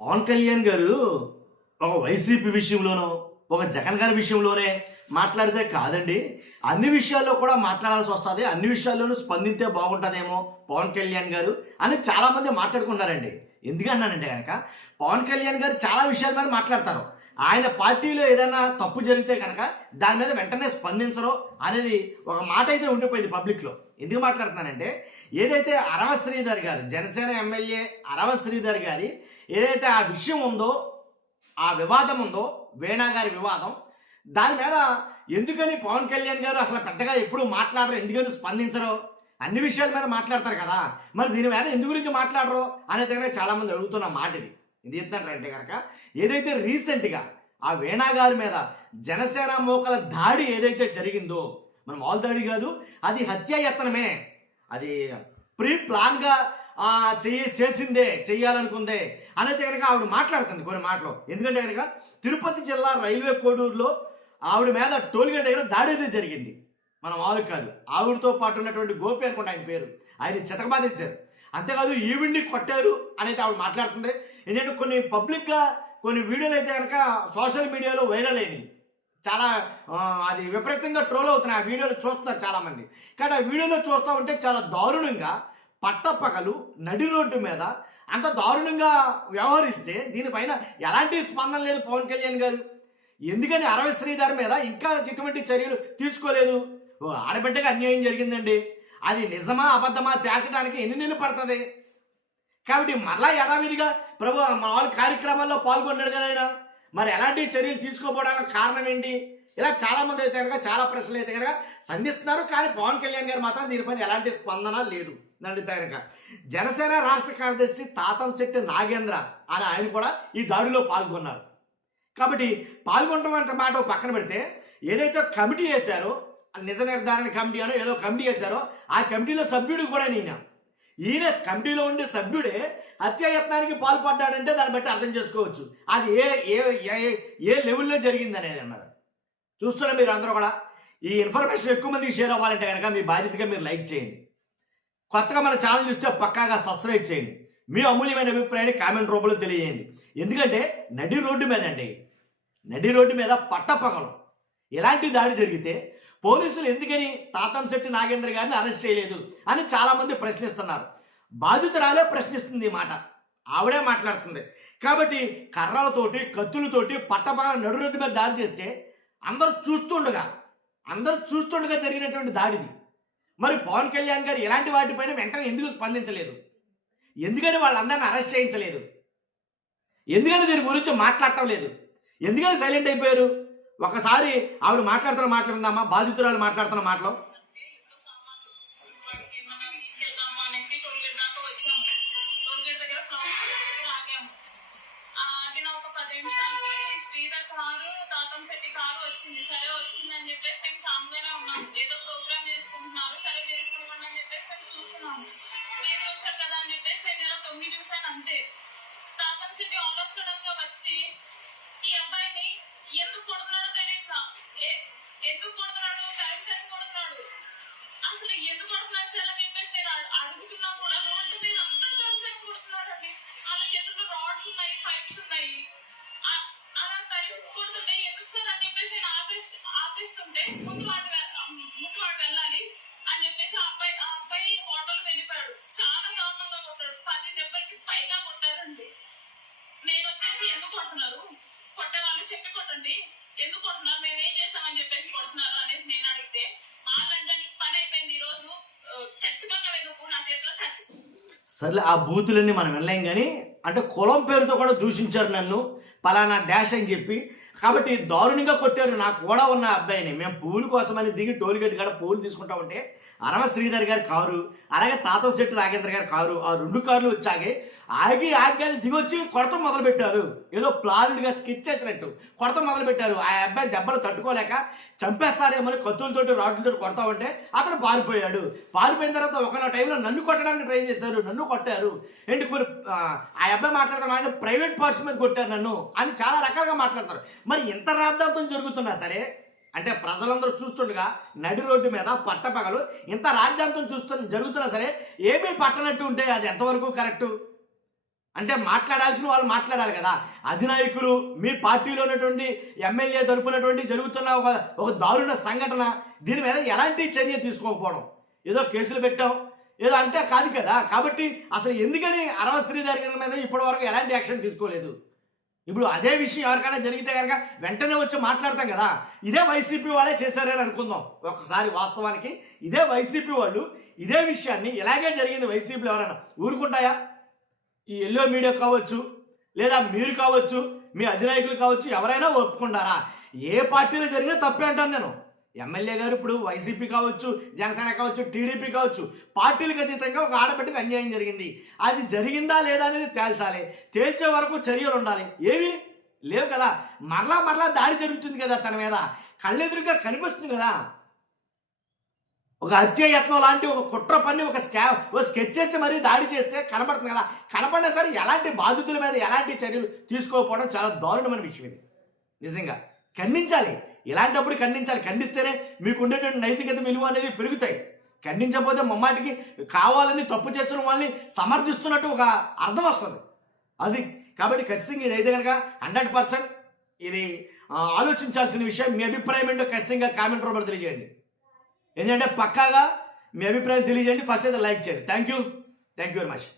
పవన్ కళ్యాణ్ గారు ఒక వైసీపీ విషయంలోనో ఒక జగన్ గారి విషయంలోనే మాట్లాడితే కాదండి, అన్ని విషయాల్లో కూడా మాట్లాడాల్సి వస్తుంది, అన్ని విషయాల్లోనూ స్పందింతే బాగుంటుందేమో పవన్ కళ్యాణ్ గారు అని చాలామంది మాట్లాడుకున్నారండి. ఎందుకన్నానంటే కనుక పవన్ కళ్యాణ్ గారు చాలా విషయాల మీద మాట్లాడతారు. ఆయన పార్టీలో ఏదైనా తప్పు జరిగితే కనుక దాని మీద వెంటనే స్పందించరు అనేది ఒక మాట అయితే ఉండిపోయింది పబ్లిక్లో. ఎందుకు మాట్లాడుతున్నానంటే, ఏదైతే అరవ శ్రీధర్ గారు జనసేన ఎమ్మెల్యే అరవ శ్రీధర్ గారి ఏదైతే ఆ విషయం ఉందో, ఆ వివాదం ఉందో, వేణా గారి వివాదం, దాని మీద ఎందుకని పవన్ కళ్యాణ్ గారు అసలు పెద్దగా ఎప్పుడు మాట్లాడరు, ఎందుకని స్పందించరు? అన్ని విషయాల మీద మాట్లాడతారు కదా, మరి దీని మీద ఎందు గురించి మాట్లాడరు అనేది కనుక చాలామంది అడుగుతున్న మాట ఇది. ఇది ఏంటంటే కనుక ఏదైతే రీసెంట్గా ఆ వేణా గారి మీద జనసేన మోకల దాడి ఏదైతే జరిగిందో, మనం ఆల్ దాడి కాదు, అది హత్యాయత్నమే, అది ప్రీ ప్లాన్గా చేసిందే, చెయ్యాలనుకుందే అనేది కనుక ఆవిడ మాట్లాడుతుంది కొన్ని మాటలు. ఎందుకంటే కనుక తిరుపతి జిల్లా రైల్వే కోడూరులో ఆవిడ మీద టోల్గేట్ దగ్గర దాడి అయితే జరిగింది. మనం ఆవిడ కాదు, ఆవిడతో పాటు ఉన్నటువంటి గోపి అనుకుంటే ఆయన పేరు, ఆయన చితకబాదేశారు. అంతేకాదు ఈవిడ్ని కొట్టారు అనేది ఆవిడ మాట్లాడుతుంది. ఎందుకంటే కొన్ని పబ్లిక్గా కొన్ని వీడియోలు అయితే కనుక సోషల్ మీడియాలో వైరల్ అయినాయి, చాలా అది విపరీతంగా ట్రోల్ అవుతున్నాయి. ఆ వీడియోలు చూస్తున్నారు చాలామంది. కానీ ఆ వీడియోలో చూస్తూ ఉంటే చాలా దారుణంగా పట్టపగలు నడి రోడ్డు మీద అంత దారుణంగా వ్యవహరిస్తే దీనిపైన ఎలాంటి స్పందన లేదు పవన్ కళ్యాణ్ గారు. ఎందుకని అరవ శ్రీధర్ మీద ఇంకా ఎటువంటి చర్యలు తీసుకోలేదు? ఆడబిడ్డగా అన్యాయం జరిగిందండి, అది నిజమా అబద్ధమా తేల్చడానికి ఎన్ని నెలలు పడుతుంది? కాబట్టి మళ్ళా యథావిధిగా ప్రభు మామూలు కార్యక్రమాల్లో పాల్గొన్నాడు కదా ఆయన, మరి ఎలాంటి చర్యలు తీసుకోపోవడానికి కారణం ఏంటి? ఇలా చాలామంది అయితే కనుక చాలా ప్రశ్నలు అయితే కనుక సంధిస్తున్నారు. కానీ పవన్ కళ్యాణ్ గారు మాత్రం దీనిపైన ఎలాంటి స్పందన లేదు. దాని కనుక జనసేన రాష్ట్ర కార్యదర్శి తాతంశెట్టి నాగేంద్ర అని ఆయన కూడా ఈ దాడిలో పాల్గొన్నారు. కాబట్టి పాల్గొనడం అంటే మాట పక్కన పెడితే, ఏదైతే కమిటీ వేశారో నిజ నిర్ధారణ కమిటీ అనో ఏదో కమిటీ వేశారో ఆ కమిటీలో సభ్యుడు కూడా ఈయన కమిటీలో ఉండే సభ్యుడే హత్యాయత్నానికి పాల్పడ్డాడంటే దాన్ని బట్టి అర్థం చేసుకోవచ్చు అది ఏ ఏ ఏ లెవెల్లో జరిగింది అనేది అన్నది. చూస్తున్నా మీరు అందరూ కూడా ఈ ఇన్ఫర్మేషన్ ఎక్కువ మందికి షేర్ అవ్వాలంటే కనుక మీ బాధ్యతగా మీరు లైక్ చేయండి, కొత్తగా మన ఛానల్ చూస్తే పక్కాగా సబ్స్క్రైబ్ చేయండి, మీ అమూల్యమైన అభిప్రాయాన్ని కామెంట్ రూపంలో తెలియజేయండి. ఎందుకంటే నడి రోడ్డు మీద అండి, నడి రోడ్డు మీద పట్టపగలు ఇలాంటి దాడి జరిగితే పోలీసులు ఎందుకని తాతంశెట్టి నాగేంద్ర గారిని అరెస్ట్ చేయలేదు అని చాలామంది ప్రశ్నిస్తున్నారు. బాధితురాలే ప్రశ్నిస్తుంది ఈ మాట, ఆవిడే మాట్లాడుతుంది. కాబట్టి కర్రలతోటి కత్తులతోటి పట్టపగల నడు రోడ్డు మీద దాడి చేస్తే అందరూ చూస్తుండగా జరిగినటువంటి దాడిది. మరి పవన్ కళ్యాణ్ గారు ఇలాంటి వాటిపైన వెంటనే ఎందుకు స్పందించలేదు? ఎందుకని వాళ్ళందరినీ అరెస్ట్ చేయించలేదు? ఎందుకని దీని గురించి మాట్లాడటం లేదు? ఎందుకని సైలెంట్ అయిపోయారు? ఒకసారి ఆవిడ మాట్లాడుతున్న మాటలు ఉందామా, బాధితురాలు మాట్లాడుతున్న మాటలు. సరే వచ్చిందని చెప్పేసి మేము కామ్గానే ఉన్నాం, ఏదో ప్రోగ్రామ్ చేసుకుంటున్నారు, సరే చేసుకోండి అని చెప్పేసి మేము చూస్తున్నాము. శ్రీధర్ వచ్చారు కదా అని చెప్పేసి నేను ఇలా తొంగి చూసాను అంతే. తాతం సిటీ ఆల్ ఆఫ్ సడన్ గా వచ్చి ఈ అబ్బాయిని ఎందుకు కొడుతున్నాడో తెలియట్లా, ఎందుకు కొడుతున్నాడు, టైం కొడుతున్నాడు, అసలు ఎందుకు కొడుతున్నాడు సార్ అని చెప్పేసి నేను అడుగుతున్నా కూడా రోడ్డు మీద అంతా టైం కొడుతున్నాడు అండి. వాళ్ళ చేతుల్లో రాడ్స్ ఉన్నాయి, పైప్స్ ఉన్నాయి, అలా టైం కొడుతుంటే ఎందుకు సార్ అని చెప్పేసి నేను ఆపేస్తుంటే ముందు వాడు వెళ్ళాలి అని చెప్పేసి ఆ అబ్బాయి ఆటోలో వెళ్ళిపోయాడు. చాలా దారుణంగా కొట్టాడు, 10 దెబ్బలకి పైగా కొట్టారండి. నేను వచ్చేసి ఎందుకు కొడుతున్నారు, కొట్టే వాళ్ళు చెప్పి కొట్టండి, ఎందుకు కొడుతున్నారు, మేము ఏం చేస్తామని చెప్పేసి కొడుతున్నారు అనేసి నేను అడిగితే, మా లంజానికి పని అయిపోయింది, ఈ రోజు చచ్చిపోతావే నువ్వు, నా చేతిలో చచ్చి. సర్లే, ఆ బూతులన్నీ మనం వెళ్ళాం. కానీ అంటే కులం పేరుతో కూడా దూషించారు నన్ను, పలానా డాష్ అని చెప్పి. కాబట్టి దారుణంగా కొట్టారు నా కూడా ఉన్న అబ్బాయిని. మేము పూలు కోసమని దిగి టోల్గేట్ కాడ పూలు తీసుకుంటా ఉంటే అరవ శ్రీధర్ గారి కారు, అలాగే తాతంశెట్టి నాగేంద్ర గారి కారు, ఆ 2 కార్లు వచ్చాగే ఆగి దిగొచ్చి కొడతం మొదలుపెట్టారు. ఏదో ప్లాన్డ్గా స్కెచ్ చేసినట్టు కొడతం మొదలుపెట్టారు. ఆ అబ్బాయి దెబ్బలు తట్టుకోలేక చంపేస్తారేమో కత్తులతోటి రాడ్లతో కొడతా ఉంటే అతను పారిపోయాడు. పారిపోయిన తర్వాత ఒక టైంలో నన్ను కొట్టడానికి ట్రై చేశారు, నన్ను కొట్టారు. ఏంటి కొన్ని ఆ అబ్బాయి మాట్లాడతారు, ఆయన ప్రైవేట్ పర్సన్ మీద కొట్టారు నన్ను అని చాలా రకాలుగా మాట్లాడతారు. మరి ఎంత రాద్ధాంతం జరుగుతున్నా సరే, అంటే ప్రజలందరూ చూస్తుండగా నడి రోడ్డు మీద పట్టపగలు ఇంత రాజ్యాంతం జరుగుతున్నా సరే ఏమీ పట్టనట్టు ఉంటే అది ఎంతవరకు కరెక్టు? అంటే మాట్లాడాల్సిన వాళ్ళు మాట్లాడాలి కదా. అధినాయకులు మీ పార్టీలో ఉన్నటువంటి ఎమ్మెల్యే తరపునటువంటి జరుగుతున్న ఒక దారుణ సంఘటన, దీని మీద ఎలాంటి చర్య తీసుకోకపోవడం, ఏదో కేసులు పెట్టాం ఏదో అంటే కాదు కదా. కాబట్టి అసలు ఎందుకని అరవ శ్రీధర్ గారి మీద ఇప్పటివరకు ఎలాంటి యాక్షన్ తీసుకోలేదు? ఇప్పుడు అదే విషయం ఎవరికైనా జరిగితే కనుక వెంటనే వచ్చి మాట్లాడతాం కదా. ఇదే వైసీపీ వాళ్ళే చేశారని అనుకుందాం ఒకసారి. వాస్తవానికి ఇదే వైసీపీ వాళ్ళు ఇదే విషయాన్ని ఇలాగే జరిగింది వైసీపీలో ఎవరైనా ఊరుకుంటాయా? ఈ ఎల్లో మీడియా కావచ్చు, లేదా మీరు కావచ్చు, మీ అధినాయకులు కావచ్చు, ఎవరైనా ఒప్పుకుంటారా? ఏ పార్టీలో జరిగినా తప్పే అంటాను నేను. ఎమ్మెల్యే గారు ఇప్పుడు వైసీపీ కావచ్చు, జనసేన కావచ్చు, టీడీపీ కావచ్చు, పార్టీలకు అతీతంగా ఒక ఆడబిడ్డకు అన్యాయం జరిగింది. అది జరిగిందా లేదా అనేది తేల్చాలి. తేల్చే వరకు చర్యలు ఉండాలి. ఏవి లేవు కదా. మరలా దాడి జరుగుతుంది కదా తన మీద, కళ్ళెదురుగా కనిపిస్తుంది కదా. ఒక హత్యాయత్నం లాంటి ఒక కుట్ర పని ఒక స్కెచ్ చేసి మరీ దాడి చేస్తే కనబడుతుంది కదా. కనపడినా సరే ఎలాంటి బాధితుల మీద ఎలాంటి చర్యలు తీసుకోకపోవడం చాలా దారుణమైన విషయం. ఇది నిజంగా ఖండించాలి. ఇలాంటప్పుడు ఖండించాలి. ఖండిస్తేనే మీకు ఉండేటువంటి నైతికత విలువ అనేది పెరుగుతాయి. ఖండించకపోతే మమ్మాటికి కావాలని తప్పు చేస్తున్న వాళ్ళని సమర్థిస్తున్నట్టు ఒక అర్థం వస్తుంది. అది కాబట్టి ఖచ్చితంగా ఇదైతే కనుక 100% ఇది ఆలోచించాల్సిన విషయం. మీ అభిప్రాయం ఏంటో ఖచ్చితంగా కామెంట్ రూపంలో తెలియజేయండి. ఎందుకంటే పక్కాగా మీ అభిప్రాయం తెలియజేయండి. ఫస్ట్ అయితే లైక్ చేయండి. Thank you very much.